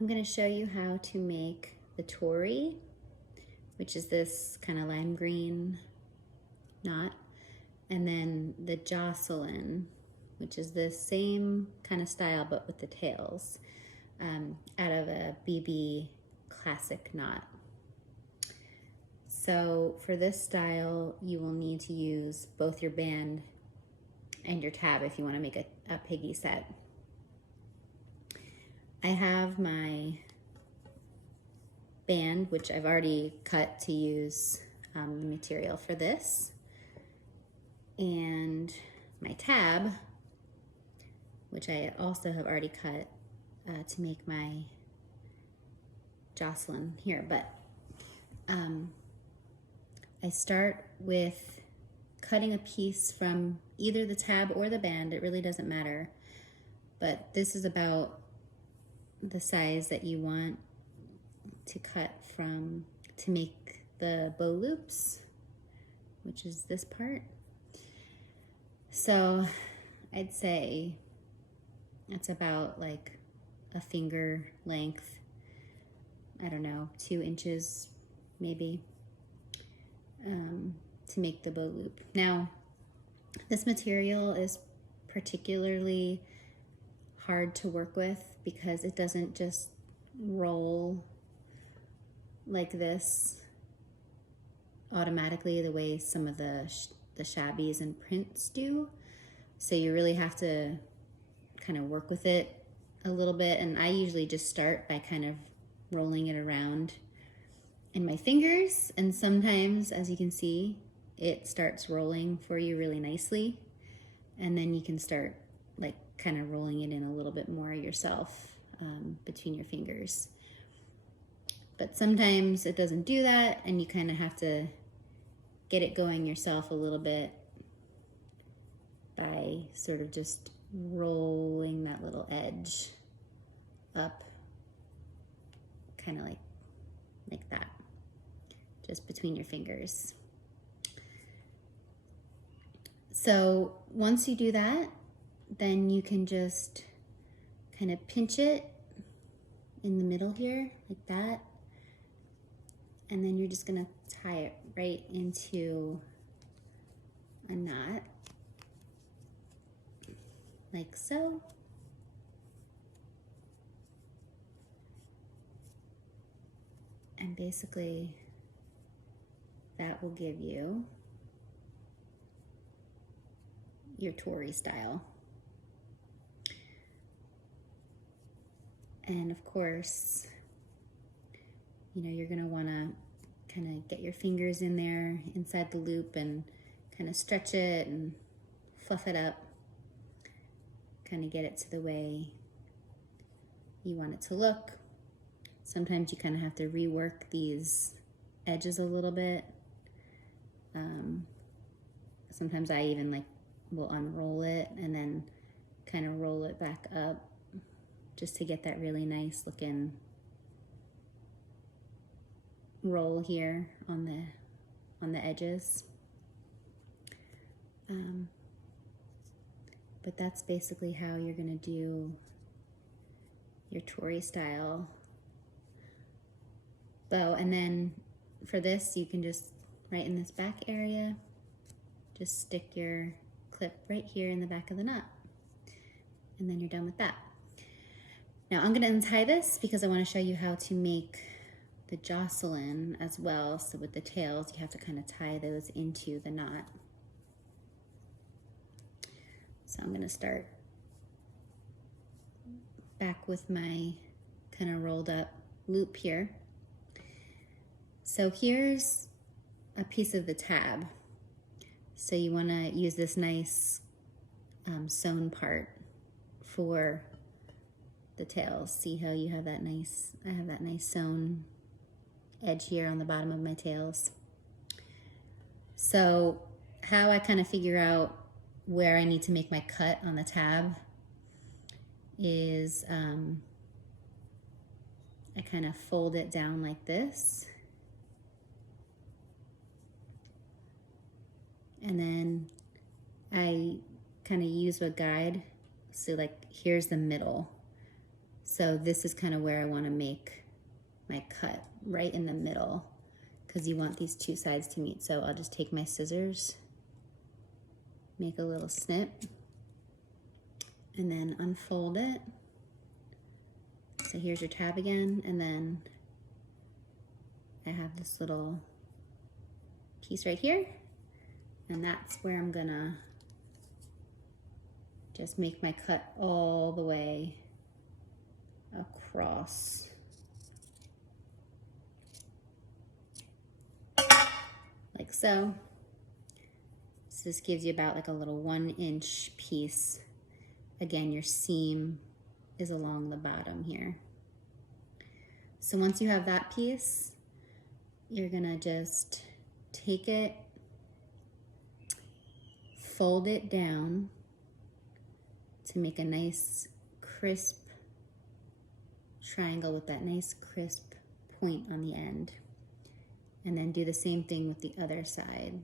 I'm going to show you how to make the Tori, which is this kind of lime green knot, and then the Jocelyn, which is the same kind of style but with the tails, out of a BB classic knot. So for this style, you will need to use both your band and your tab if you want to make a piggy set. I have my band, which I've already cut to use the material for this, and my tab, which I also have already cut to make my Jocelyn here. But I start with cutting a piece from either the tab or the band. It really doesn't matter, but this is about the size that you want to cut from to make the bow loops, which is this part. So I'd say it's about like a finger length, I don't know, 2 inches maybe, to make the bow loop. Now, this material is particularly hard to work with because it doesn't just roll like this automatically the way some of the shabbies and prints do. So you really have to kind of work with it a little bit, and I usually just start by kind of rolling it around in my fingers, and sometimes, as you can see, it starts rolling for you really nicely, and then you can start like kind of rolling it in a little bit more yourself between your fingers. But sometimes it doesn't do that, and you kind of have to get it going yourself a little bit by sort of just rolling that little edge up, kind of like that, just between your fingers. So once you do that, then you can just kind of pinch it in the middle here, like that. And then you're just gonna tie it right into a knot, like so. And basically that will give you your Tori style. And of course, you know, you're gonna wanna kind of get your fingers in there inside the loop and kind of stretch it and fluff it up, kind of get it to the way you want it to look. Sometimes you kind of have to rework these edges a little bit. Sometimes I even like will unroll it and then kind of roll it back up just to get that really nice looking roll here on the edges. But that's basically how you're gonna do your Tori style bow. And then for this, you can just, right in this back area, just stick your clip right here in the back of the knot. And then you're done with that. Now I'm gonna untie this because I wanna show you how to make the Jocelyn as well. So with the tails, you have to kind of tie those into the knot. So I'm gonna start back with my kind of rolled up loop here. So here's a piece of the tab. So you wanna use this nice sewn part for the tails. See how you have that nice, I have that nice sewn edge here on the bottom of my tails. So how I kind of figure out where I need to make my cut on the tab is I kind of fold it down like this, and then I kind of use a guide. So like here's the middle. So this is kind of where I want to make my cut, right in the middle, because you want these two sides to meet. So I'll just take my scissors, make a little snip, and then unfold it. So here's your tab again, and then I have this little piece right here, and that's where I'm gonna just make my cut all the way across. Like so. So this gives you about like a little 1-inch piece. Again, your seam is along the bottom here. So once you have that piece, you're gonna just take it, fold it down to make a nice crisp triangle with that nice crisp point on the end. And then do the same thing with the other side.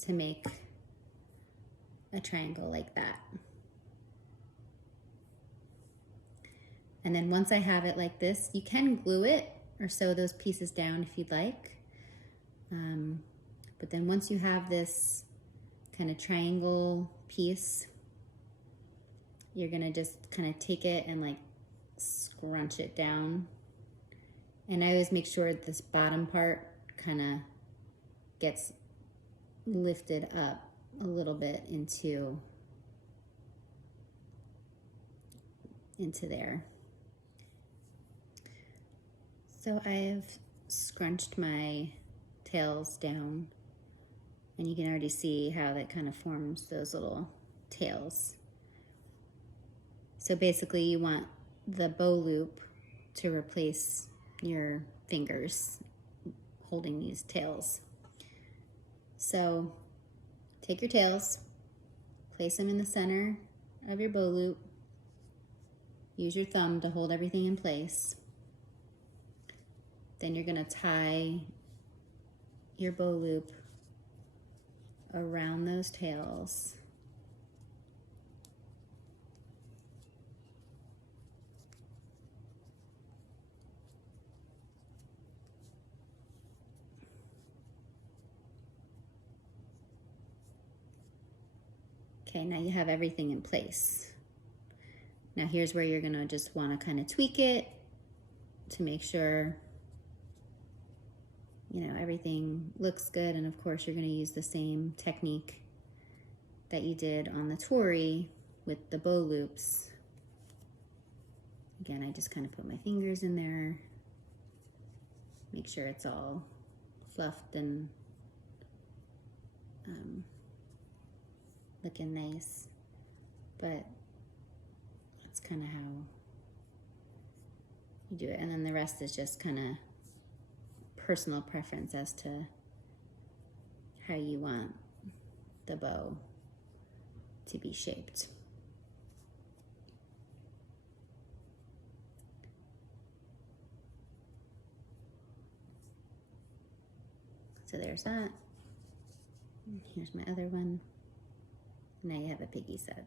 To make a triangle like that. And then once I have it like this, you can glue it or sew those pieces down if you'd like. But then once you have this kind of triangle piece, you're gonna just kind of take it and like scrunch it down. And I always make sure this bottom part kind of gets lifted up a little bit into there. So I've scrunched my tails down, and you can already see how that kind of forms those little tails. So basically you want the bow loop to replace your fingers holding these tails. So take your tails, place them in the center of your bow loop. Use your thumb to hold everything in place. Then you're gonna tie your bow loop around those tails. Okay, now you have everything in place. Now here's where you're gonna just wanna kind of tweak it to make sure everything looks good. And of course you're gonna use the same technique that you did on the Tori with the bow loops. Again, I just kind of put my fingers in there, make sure it's all fluffed and looking nice. But that's kind of how you do it. And then the rest is just kind of personal preference as to how you want the bow to be shaped. So there's that. Here's my other one. Now you have a piggy set.